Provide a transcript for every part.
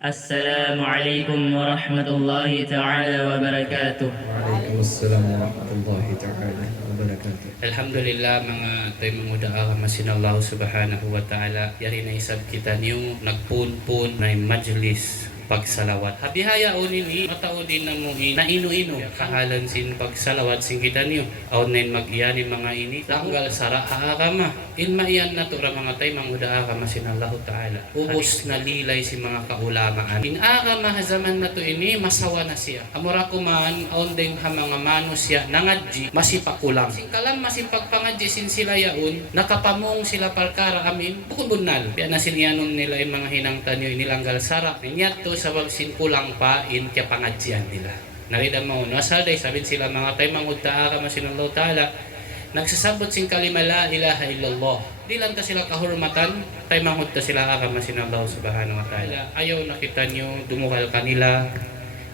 السلام عليكم ورحمة الله تعالى وبركاته. Waalaikumsalam warahmatullahi ta'ala wabarakatuh. Alhamdulillah mga tayo mamuda masin Allah subhanahu wa ta'ala. Yari na isab kita niyo nagpunpun na majlis pagsalawat. Habihaya o nini matao din na mo na inu-inu kahalan sin pagsalawat sin kita niyo. Aw nain mag-iyani mga ini tanggal sara haakama. Ilma iyan na to ra mga tayo mamuda masin Allah ta'ala. Ubos na lilay si mga kaulamaan. Inakama zaman na to ini masawa na siya. Amura ko man aon din ha mga mano siya nangadji masipakulang. Singkalam masipagpangadji sin sila yaon nakapamong sila parkara amin bukod bunal. Kaya na sinianon nila yung mga hinangtan nyo inilanggal sara. Ninyat to sa bagsin kulang pa in kaya pangadjian nila. Naridan mo nasalday sabin sila mga tayo mangudta ka masinallahu ta'ala. Nagsasabot sing kalima la ilaha illallah. Di lang ta sila kahurmatan, tayo mangudta sila ka masinallahu subhanahu wa ta'ala. Ayaw nakita nyo dumukal kanila.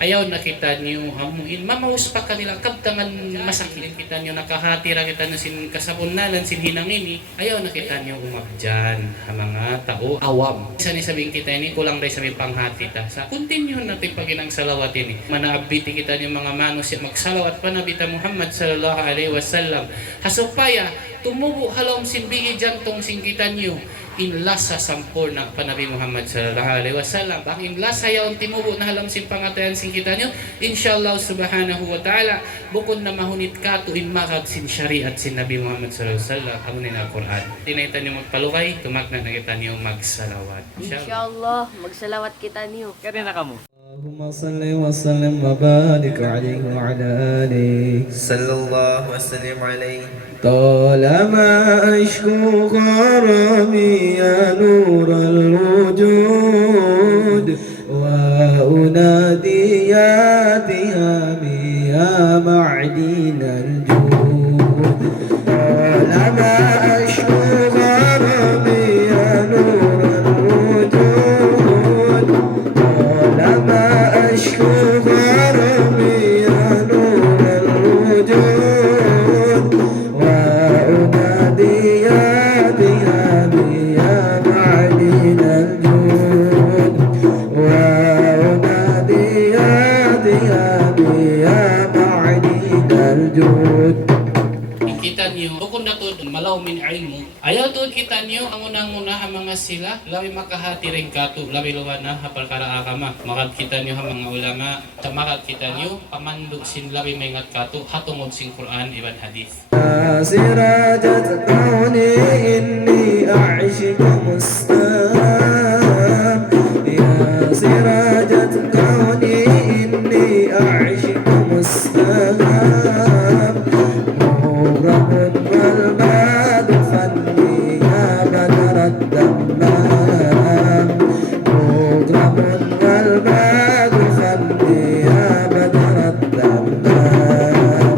Ayaw nakita niyo amuin mamaus pa kanila kabtangan masakit kita niyo nakahatira kita na sin kasabunalan sin hinangini ayaw nakita niyo umabjan ha mga tao awam isa ni sabing kita ini kulang ray sa may panghati ta sa continue natin paginang salawat ini manaabiti kita niyo mga manos siya magsalawat pa nabita Muhammad sallallahu alaihi wasallam hasupaya tumubo halom sin bigi jantong sin kita niyo inlas sa sampor na panabi Muhammad sallallahu alaihi wasallam. Bang inlas sayaw timubo na halam sin pangatayan sin kita nyo. Inshallah subhanahu wa ta'ala. Bukod na mahunit ka to inmakag sin syariat sin Nabi Muhammad sallallahu alaihi wasallam. Amunin ang Quran. Tinayta nyo magpalukay, tumagna na kita nyo magsalawat. Inshallah, magsalawat kita niyo. Kaya na kamo. اللهم صل وسلم وبارك عليه وعلى آله صلى الله وسلم عليه. طالما أشكو غرامي يا نور الوجود وأنادي يا ذهابي يا معدن الجود طالما أشكو غرامي يا نور الوجود طالما أشكو غرامي يا نور الوجود وأنادي يا ذهابي يا معدن الجود وأنادي يا ذهابي يا معدن الجود. Kita niyo, bukod na to malaw min ilmu. Ayaw to kita niyo ang unang-una ang mga sila, labi makahati rin kato, labi luwan na hapal karaakama. Makad kita niyo ang mga ulama, makad kita niyo pamandog sin labi may ngat kato, hatungod sin Quran iban hadith. يا سراجة كوني إني أعشق مسلم يا سراجة كوني إني أعشق مسلم مغرم والباد فني يا بدر الدمام مغرم والباد فني يا بدر الدمام.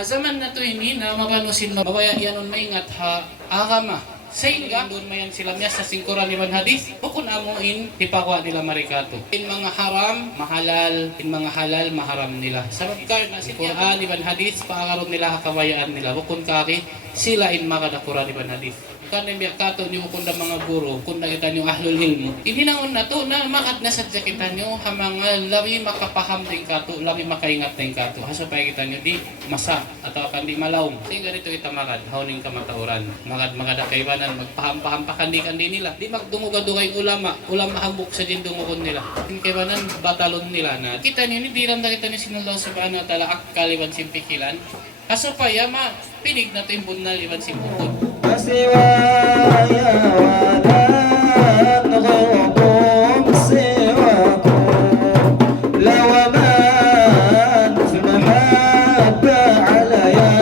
Kasaman na to ini na mapanusin mo, babaya yanon maingat ha, agama. Sayin nga, doon mayan sila niya sa singkuran iban hadis. Bukun amuin, ipakwa nila marikato. In mga haram, mahalal. In mga halal, maharam nila. Sabagkar na si Quran iban hadis, paakaroon nila hakawayaan nila. Bukun kaki, sila in makadakuran iban hadis. Kanin biya kato niyo kung mga guru, kung nakita niyo ahlul hilmo. Hindi na na to, na makat na sadya kita niyo, hamanga labi makapaham din kato, labi makaingat din kato. Haso pa kita niyo, di masa, atau akan di malawm. Kasi ganito kita makad, hauning kamatauran. Makad kaibanan, magpaham-paham pa kandi nila. Di magdungog-dungay ulama hambuk sa din dungukon nila. Yung kaibanan, batalon nila na. Kita niyo, hindi lang na kita niyo sinulong subhanahu wa ta'ala, akaliban simpikilan. Kaso pa, yama, pinig na to yung bunal, iban simpukod. سواي ولا نغوكم سواكم لو من في المحبة عليا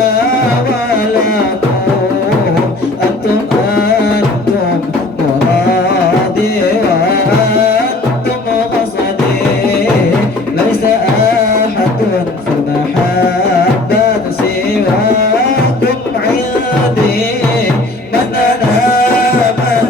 ولكم أنتم مرادي وأنتم قصدي ليس أحد في المحبة سواكم عندي من أنا من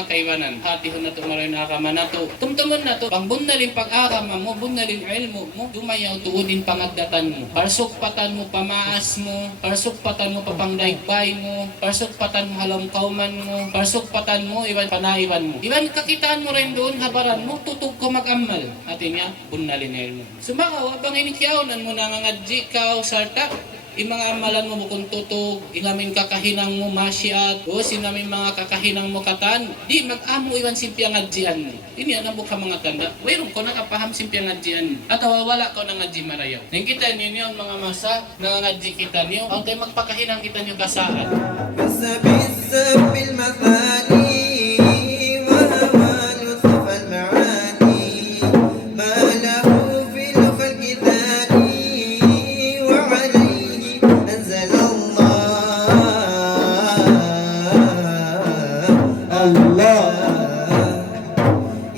mga kaiwanan. Hatihon na to maroon akama na to. Tumtumon na to. Pangbunalin pag-akama mo, bunalin ilmo mo, dumayaw tuunin pangagdatan mo. Parsukpatan mo pamaas mo, parsukpatan mo papangdaybay mo, parsukpatan mo halongkauman mo, parsukpatan mo iwan panaiwan mo. Iwan kakitaan mo rin doon, habaran mo, tutog ko mag-amal. Atin nga, bunalin ilmo. Sumakaw, abang inikiyaonan mo na ngadji ka o sarta. Mga amalan mo bukong tutog, inamin kakahinang mo masyat, o sinamin mga kakahinang mo katan, di mag-amo iwan simpiang adjian mo. Ini ang ka mga tanda, mayroon ko nakapaham simpiang adjian mo. At wala ko ng adji marayaw. Nang kita niyo yung mga masa, nangangadji kita niyo, ang tayo magpakahinang kita niyo kasaan. كسب المثاني وهوى يوسف المعاني ما له في الخلق ثاني وعليه أنزل الله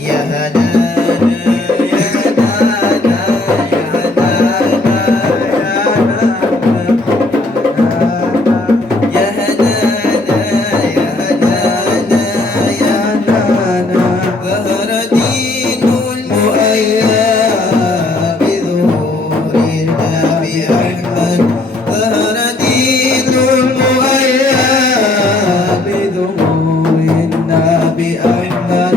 يا هدانا يا هدانا يا هدانا يا هدانا يا هدانا يا هدانا ظهر دين المؤيد بظهور النبي أحمد ظهر دين المؤيد بظهور النبي أحمد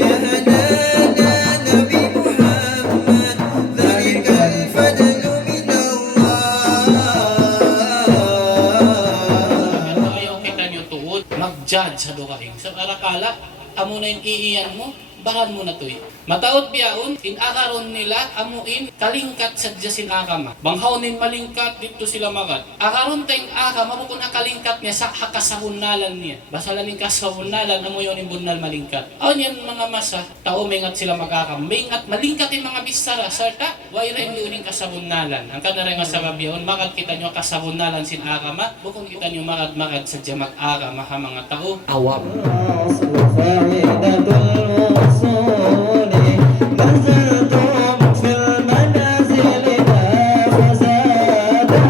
يا هدانا نبي محمد ذلك الفضل من Ano الله ayaw kita niyo tuod, mag-judge sa dukaing. Sa arakala, amo na yung iiyan mo, bahan mo na to eh. Mataot biyaon, inakaron nila, amuin, kalingkat sa jasin akama. Banghawnin malingkat, dito sila magat. Akaron tayong akama, bukong nakalingkat niya sa hakasahunalan niya. Basalan yung kasahunalan, amo yun yung bunal malingkat. Aon yan mga masa, tao mengat sila mag-akam. Mengat, malingkat yung mga bisara, sarta, way rin doon yung kasahunalan. Ang kanara nga sa babiyon, magat kita nyo kasahunalan sin akama, bukong kita nyo magat sa dya mag-akama ha mga tao. Awam. فائدة الوصول نزلتم في المنازل ذا فسادا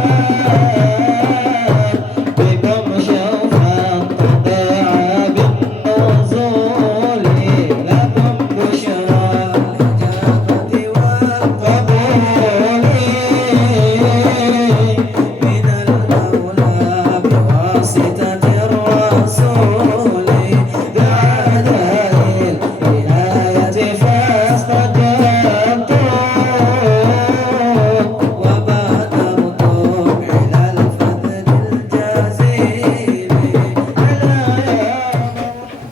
بكم شوفا تداعى بالنزول لكم بشرى الإجابة والقبول من المولى بواسطة الرسول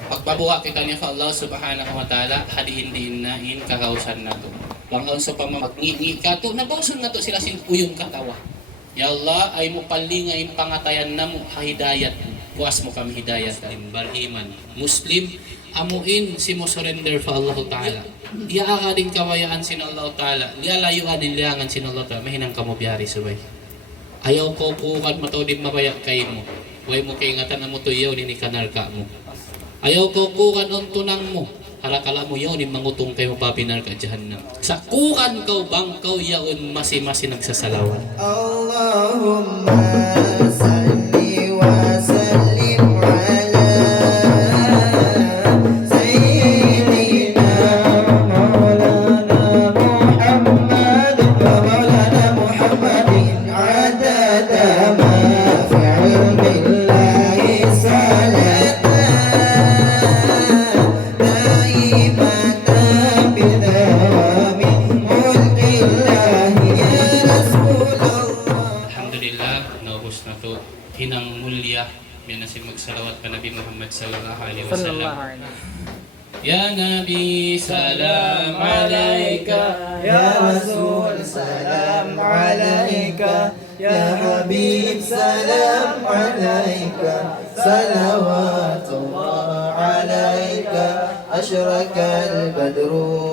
Pagbabuha kita niya sa Allah subhanahu wa ta'ala, hadihin-dihin na in kakausan na to. Langaw sa pamamag-ngi ka to, nabawsan na to sila sin uyong katawa. Ya Allah, ay mo palingayin pangatayan na mo, hidayat mo. Kuas mo kami hidayat. Bariman, Muslim, amuin si mo surrender fa Allah Ta'ala. Iyaaka din kawayaan sin Allah Ta'ala. Lialayuan din liangan sin Allah Ta'ala. Mahinang kamo biyari subay. Ayaw ko kukat mataw din mabayak kay mo. Huwag mo kaingatan na mo to yaw ni kanarka mo. Ayaw ko kukan on tunang mo. Harakala mo yaw ni mangutong kayo papinar ka jahannam. Sa kukan kau bang kau yaon masi-masi nagsasalawan. اللهم صل وسلم على سيدنا مولانا محمد ومولانا محمد عدد ما في علم الله صلاة دائمة بدوام ملك الله يا رسول الله. Alhamdulillah, naubos na to. Hinang mulya, yan na si magsalawat pa Nabi Muhammad sallallahu alaihi wasallam. Ya Nabi, salam alaika. يا رسول سلام عليك يا حبيب سلام عليك صلوات الله عليك أشرق البدر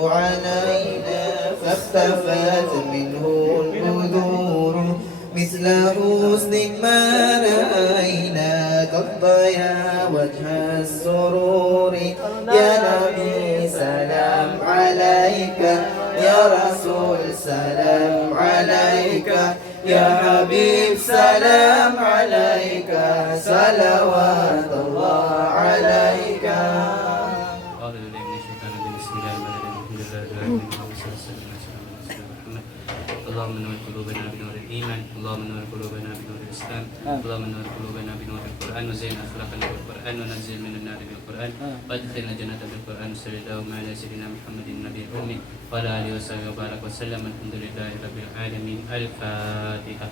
علينا فاختفت منه البذور مثل حسنك ما رأينا قد يا وجه السرور يا نبي سلام عليك يا رسول سلام عليك يا حبيب سلام عليك صلوات الله عليك اللهم نور قلوبنا بنور الإيمان اللهم نور قلوبنا بنور الإسلام اللهم نور قلوبنا بنور القرآن وزين أخلاقنا بالقرآن وننزل من النار بالقرآن وادخلنا الجنة بالقرآن وصلى اللهم على سيدنا محمد النبي الأمي وعلى آله وصحبه وبارك وسلم الحمد لله رب العالمين الفاتحة